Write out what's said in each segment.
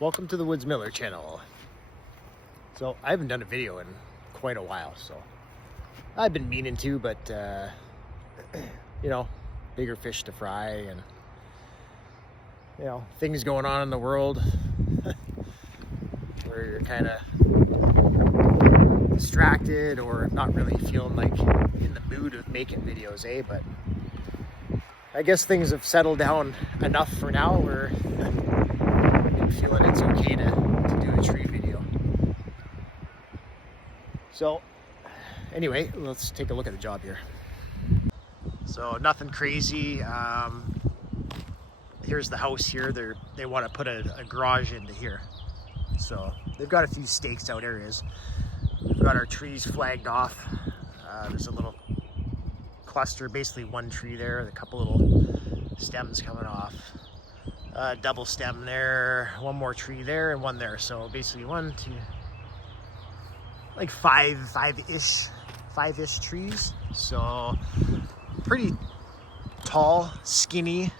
Welcome to the Woods Miller channel. So I haven't done a video in quite a while, so I've been meaning to, but you know, bigger fish to fry and you know, things going on in the world where you're kind of distracted or not really feeling like in the mood of making videos, but I guess things have settled down enough for now where I'm feeling it's okay to do a tree video. So anyway, let's take a look at the job here. So nothing crazy. Here's the house here. They want to put a garage into here. So they've got a few staked out areas. We've got our trees flagged off. There's a little cluster, basically one tree there, a couple little stems coming off. Double stem there, one more tree there, and one there. So basically one, two, like five-ish trees. So pretty tall, skinny,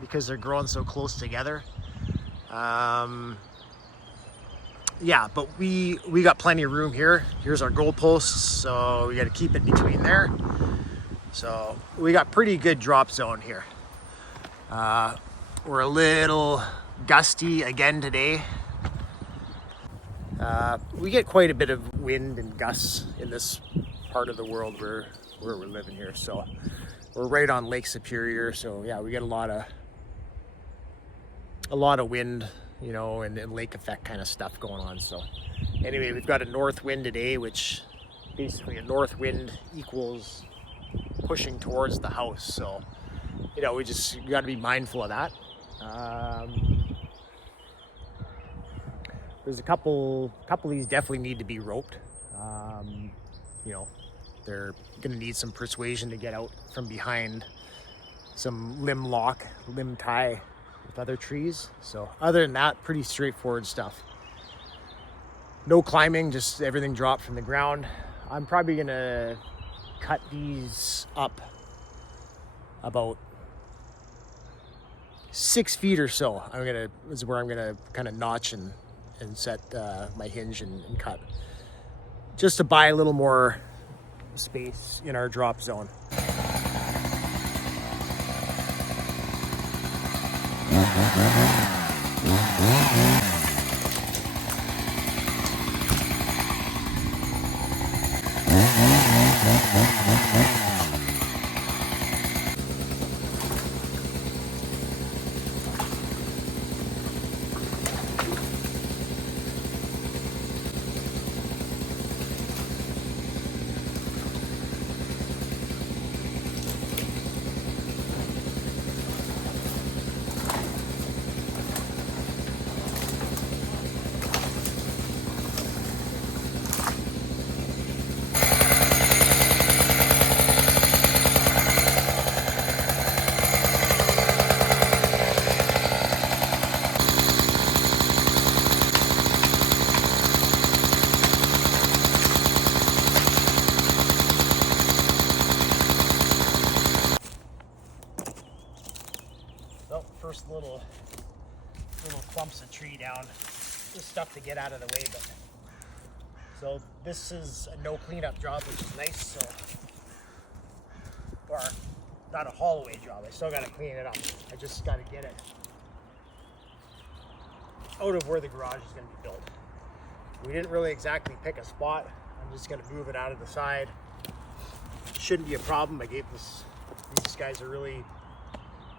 because they're growing so close together. Yeah, but we got plenty of room here. Here's our goalposts, so we got to keep it between there. So we got pretty good drop zone here. We're a little gusty again today. We get quite a bit of wind and gusts in this part of the world where we're living here. So we're right on Lake Superior. So yeah, we get a lot of wind, you know, and lake effect kind of stuff going on. So anyway, we've got a north wind today, which basically a north wind equals pushing towards the house. So, you know, we got to be mindful of that. There's a couple of these definitely need to be roped. You know, they're going to need some persuasion to get out from behind some limb tie with other trees. So other than that, pretty straightforward stuff. No climbing, just everything dropped from the ground. I'm probably gonna cut these up about 6 feet or so. This is where I'm gonna kind of notch and set my hinge and cut, just to buy a little more space in our drop zone. First little clumps of tree down, just stuff to get out of the way. But so this is a no cleanup job, which is nice. So, or not a haul away job. I still got to clean it up. I just got to get it out of where the garage is going to be built. We didn't really exactly pick a spot. I'm just going to move it out of the side. Shouldn't be a problem. I gave these guys a really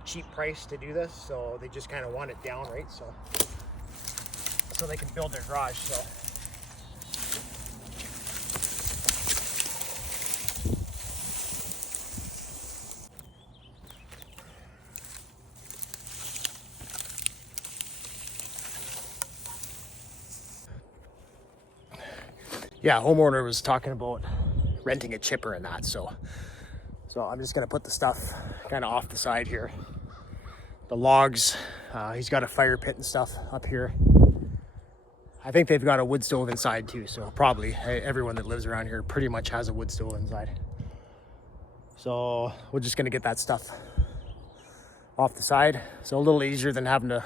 cheap price to do this, so they just kind of want it down, right? So they can build their garage. So yeah, homeowner was talking about renting a chipper and that, so I'm just gonna put the stuff kind of off the side here. The logs, he's got a fire pit and stuff up here. I think they've got a wood stove inside too, so probably everyone that lives around here pretty much has a wood stove inside. So we're just gonna get that stuff off the side. So a little easier than having to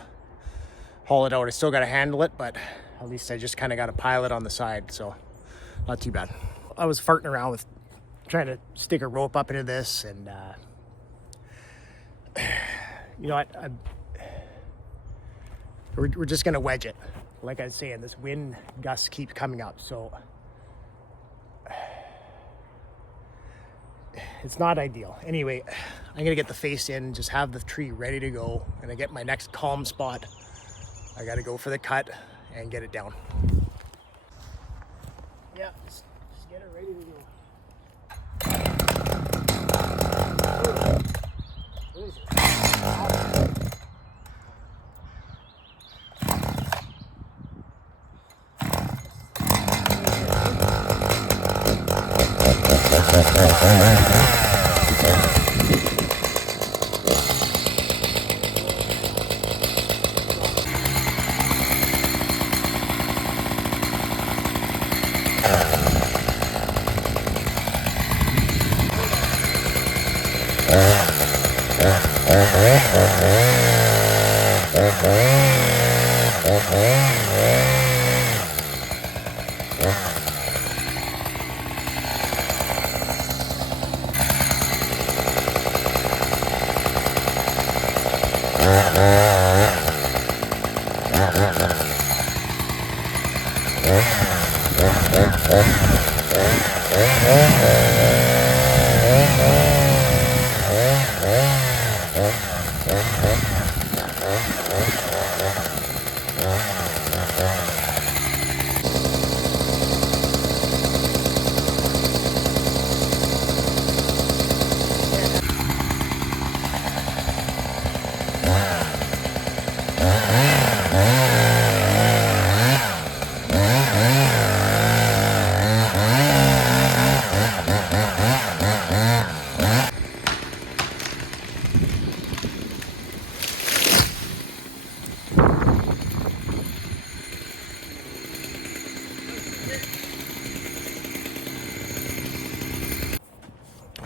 haul it out. I still got to handle it, but at least I just kind of got to pile it on the side, so not too bad. I was farting around with trying to stick a rope up into this, and you know what, we're just gonna wedge it. Like I was saying, this wind gust keeps coming up, so it's not ideal. Anyway, I'm gonna get the face in, just have the tree ready to go, and I get my next calm spot. I gotta go for the cut and get it down. Yeah, just get it ready to go. What is it?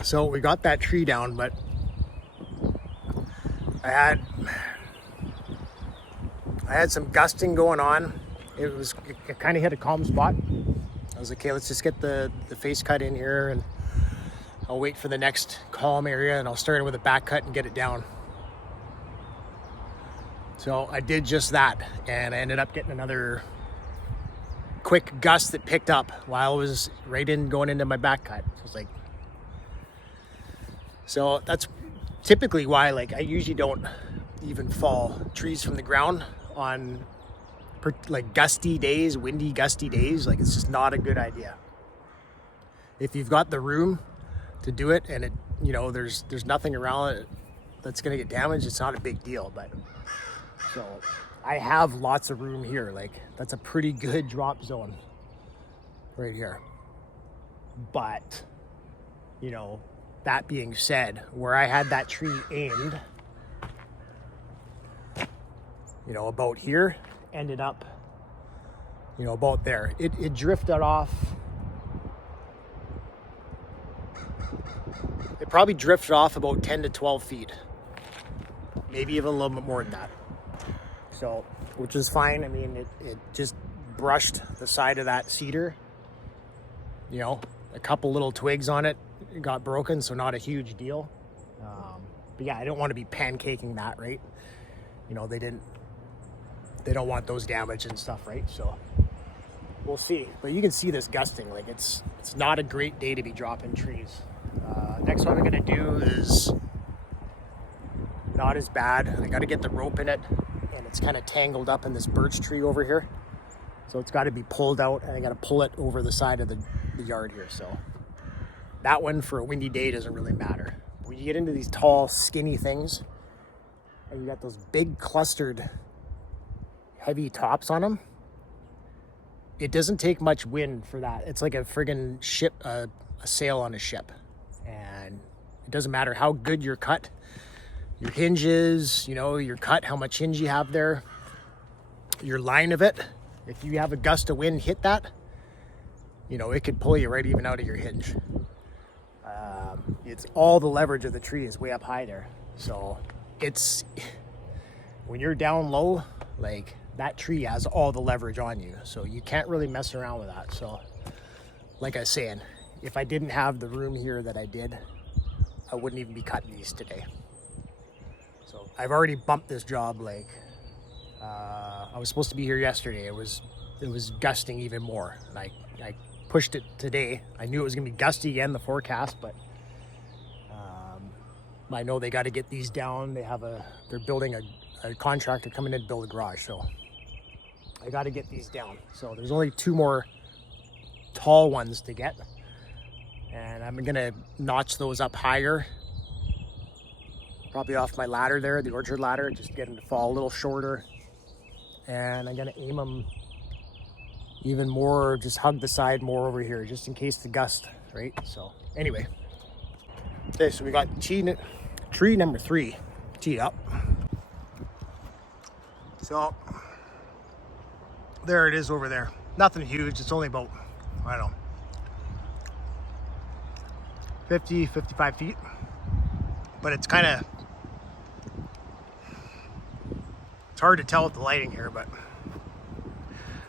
So we got that tree down, but I had some gusting going on. It kind of hit a calm spot. I was like, okay, let's just get the face cut in here, and I'll wait for the next calm area, and I'll start it with a back cut and get it down. So I did just that, and I ended up getting another quick gust that picked up while I was going into my back cut. So it's like, so that's typically why, like, I usually don't even fall trees from the ground on like gusty days, windy, gusty days. Like, it's just not a good idea. If you've got the room to do it, and it, you know, there's nothing around it that's gonna get damaged, it's not a big deal. But so I have lots of room here. Like, that's a pretty good drop zone right here. But, you know, that being said, where I had that tree aimed, you know, about here, ended up, you know, about there. It drifted off. It probably drifted off about 10 to 12 feet. Maybe even a little bit more than that. So, which is fine. I mean, it just brushed the side of that cedar. You know, a couple little twigs on it got broken, so not a huge deal. But yeah, I don't want to be pancaking that, right? You know, they don't want those damage and stuff, right? So we'll see. But you can see this gusting. Like, it's not a great day to be dropping trees. Next one I'm gonna do is not as bad. I got to get the rope in it, and it's kind of tangled up in this birch tree over here. So it's got to be pulled out, and I got to pull it over the side of the yard here. So that one for a windy day doesn't really matter. When you get into these tall, skinny things, and you got those big clustered, heavy tops on them, it doesn't take much wind for that. It's like a friggin' ship, a sail on a ship. And it doesn't matter how good your cut, your hinges, you know, your cut, how much hinge you have there, your line of it. If you have a gust of wind hit that, you know, it could pull you right even out of your hinge. It's all the leverage of the tree is way up high there. So it's, when you're down low, like, that tree has all the leverage on you. So you can't really mess around with that. So like I was saying, if I didn't have the room here that I did, I wouldn't even be cutting these today. So I've already bumped this job. Like I was supposed to be here yesterday. It was gusting even more, and I pushed it today. I knew it was gonna be gusty again, the forecast, but I know they got to get these down. They're building a contractor coming in to build a garage, so I got to get these down. So there's only 2 more tall ones to get, and I'm gonna notch those up higher, probably off my ladder there, the orchard ladder, just get them to fall a little shorter. And I'm gonna aim them even more, just hug the side more over here, just in case the gust, right? So anyway, okay, so we got tree number 3 teed up. So there it is over there. Nothing huge. It's only about, I don't know, 50, 55 feet. But it's kind of, it's hard to tell with the lighting here, but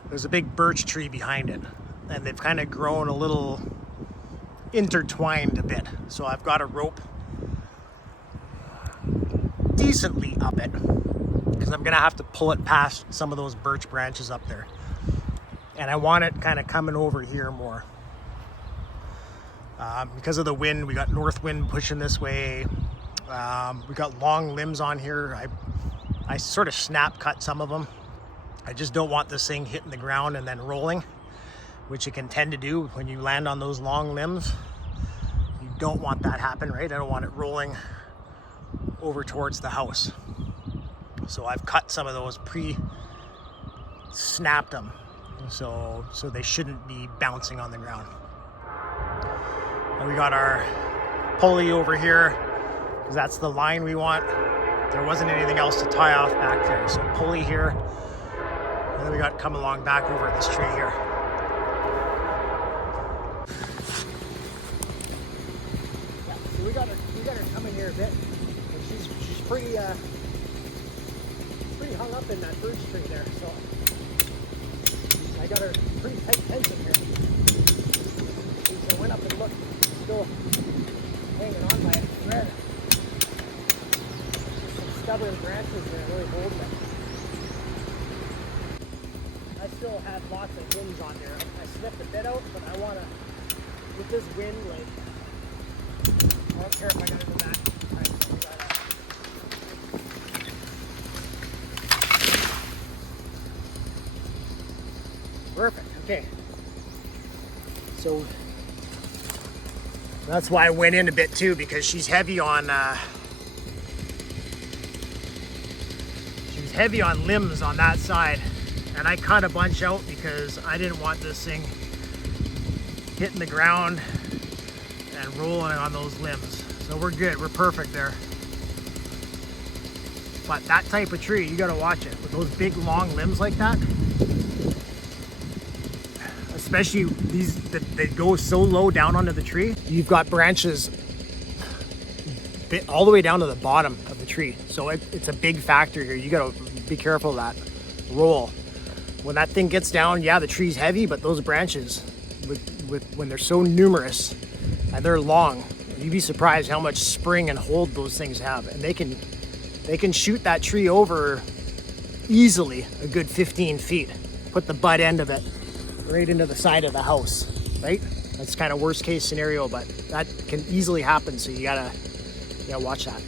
there's a big birch tree behind it. And they've kind of grown a little intertwined a bit. So I've got a rope decently up it, because I'm gonna have to pull it past some of those birch branches up there, and I want it kind of coming over here more because of the wind. We got north wind pushing this way. We got long limbs on here. I sort of snap cut some of them. I just don't want this thing hitting the ground and then rolling, which it can tend to do when you land on those long limbs. You don't want that happen, right? I don't want it rolling over towards the house. So I've cut some of those, snapped them, so they shouldn't be bouncing on the ground. And we got our pulley over here, because that's the line we want. There wasn't anything else to tie off back there, so pulley here, and then we got come along back over this tree here. Yeah, so we got her coming here a bit. She's pretty hung up in that birch tree there, so I got her pretty tight tension here. I went up and looked, still hanging on by a thread. Some stubborn branches there really holding it. I still had lots of limbs on there. I snipped a bit out, but I want to, with this wind, like, I don't care if I got to go back. Perfect. Okay. So that's why I went in a bit too, because she's heavy on limbs on that side, and I cut a bunch out because I didn't want this thing hitting the ground and rolling on those limbs. So we're good. We're perfect there. But that type of tree, you got to watch it with those big long limbs like that. Especially these that go so low down onto the tree. You've got branches all the way down to the bottom of the tree. So it's a big factor here. You gotta be careful of that roll. When that thing gets down, yeah, the tree's heavy, but those branches, when they're so numerous and they're long, you'd be surprised how much spring and hold those things have. And they can shoot that tree over easily a good 15 feet. Put the butt end of it right into the side of the house, right? That's kind of worst case scenario, but that can easily happen, so you gotta watch that.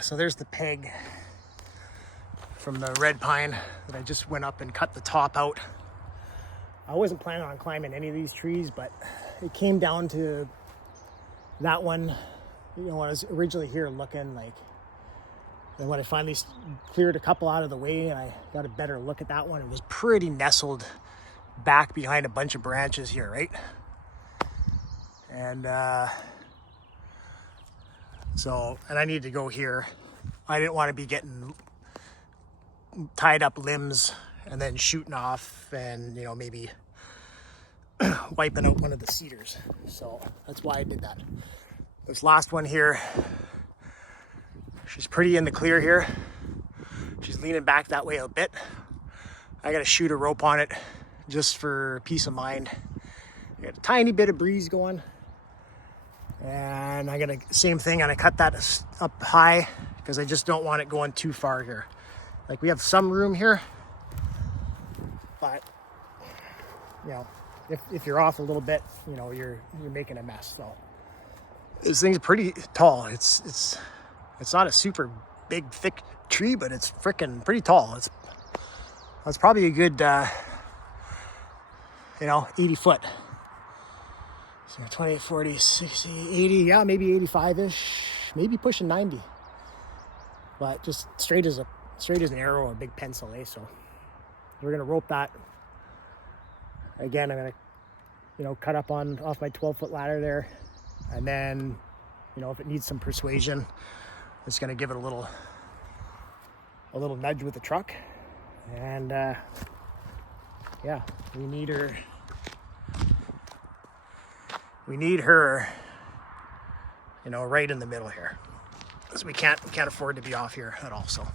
So there's the peg from the red pine that I just went up and cut the top out. I wasn't planning on climbing any of these trees, but it came down to that one. You know, when I was originally here looking, like, and when I finally cleared a couple out of the way and I got a better look at that one, it was pretty nestled back behind a bunch of branches here, right? And and I need to go here. I didn't want to be getting tied up limbs and then shooting off and, you know, maybe wiping out one of the cedars. So that's why I did that. This last one here, she's pretty in the clear here. She's leaning back that way a bit. I gotta shoot a rope on it just for peace of mind. I got a tiny bit of breeze going. And I gotta, same thing, and I cut that up high because I just don't want it going too far here. Like, we have some room here, but, you know, if you're off a little bit, you know, you're making a mess. So this thing's pretty tall. It's not a super big, thick tree, but it's freaking pretty tall. That's probably a good, 80 foot. So 20, 40, 60, 80, yeah, maybe 85-ish, maybe pushing 90. But just straight as an arrow or a big pencil, eh? So we're gonna rope that. Again, I'm gonna, cut up off my 12-foot ladder there. And then, if it needs some persuasion, it's gonna give it a little nudge with the truck. And yeah, we need her. We need her, right in the middle here, because we can't afford to be off here at all. So.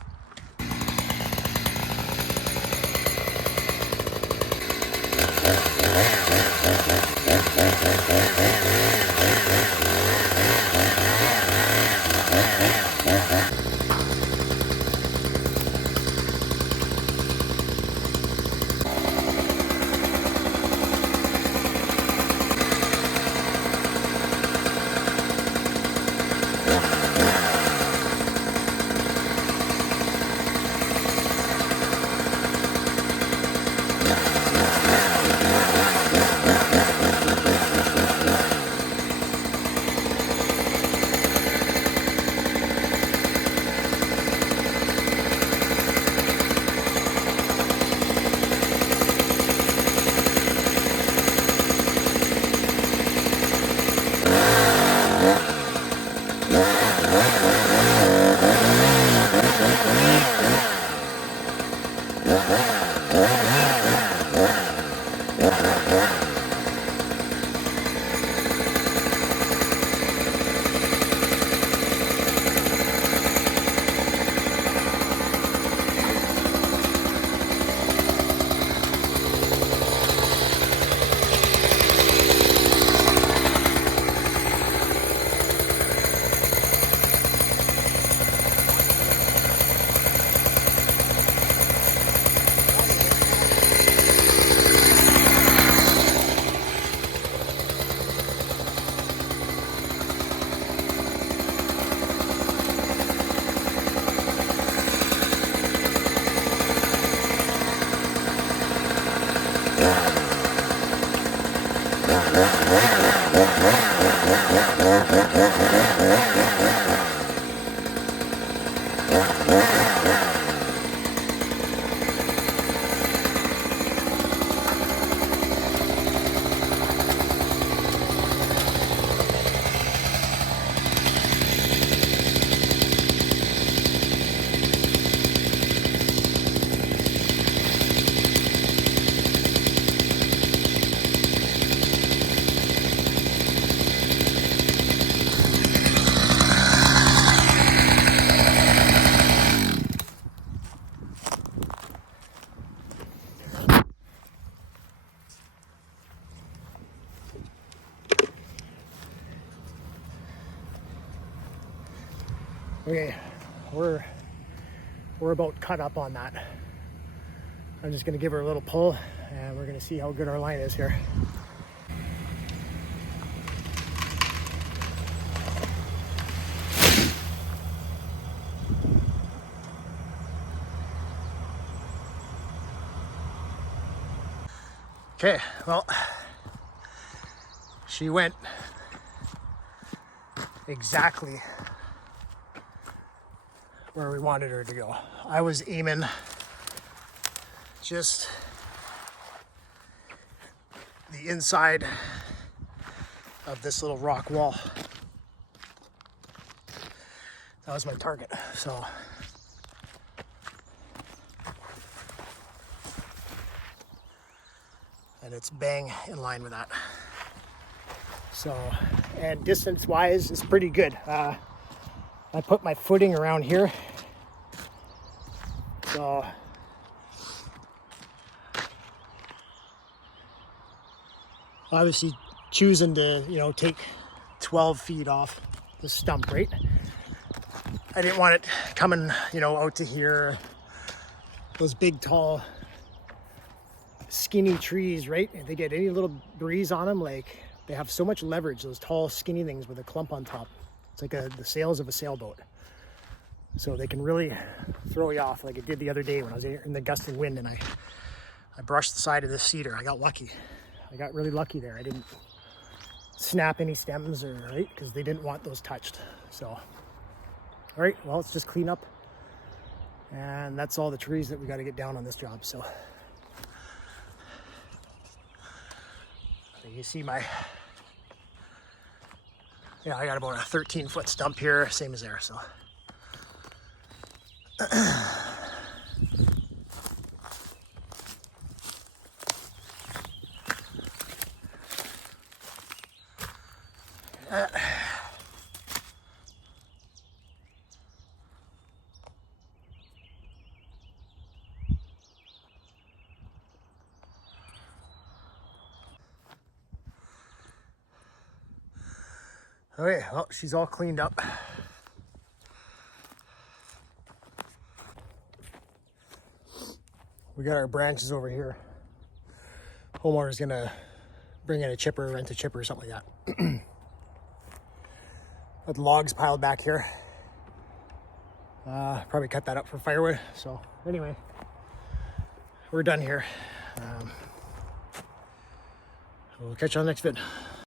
Okay, we're about cut up on that. I'm just gonna give her a little pull and we're gonna see how good our line is here. Okay, well, she went exactly where we wanted her to go. I was aiming just the inside of this little rock wall. That was my target, so. And it's bang in line with that. So, and distance wise, it's pretty good. I put my footing around here. So, obviously choosing to, you know, take 12 feet off the stump, right? I didn't want it coming, you know, out to here. Those big, tall, skinny trees, right? If they get any little breeze on them, like, they have so much leverage, those tall, skinny things with a clump on top. It's like the sails of a sailboat. So they can really throw you off, like it did the other day when I was in the gusting wind and I brushed the side of this cedar. I got lucky. I got really lucky there. I didn't snap any stems or, right? Because they didn't want those touched. So, all right, well, let's just clean up. And that's all the trees that we got to get down on this job, so. You see my, yeah, I got about a 13-foot stump here, same as there, so. Okay, well, she's all cleaned up. We got our branches over here. Homeowner's gonna bring in a chipper, rent a chipper or something like that. With logs piled back here. Probably cut that up for firewood. So anyway, we're done here. We'll catch you on the next vid.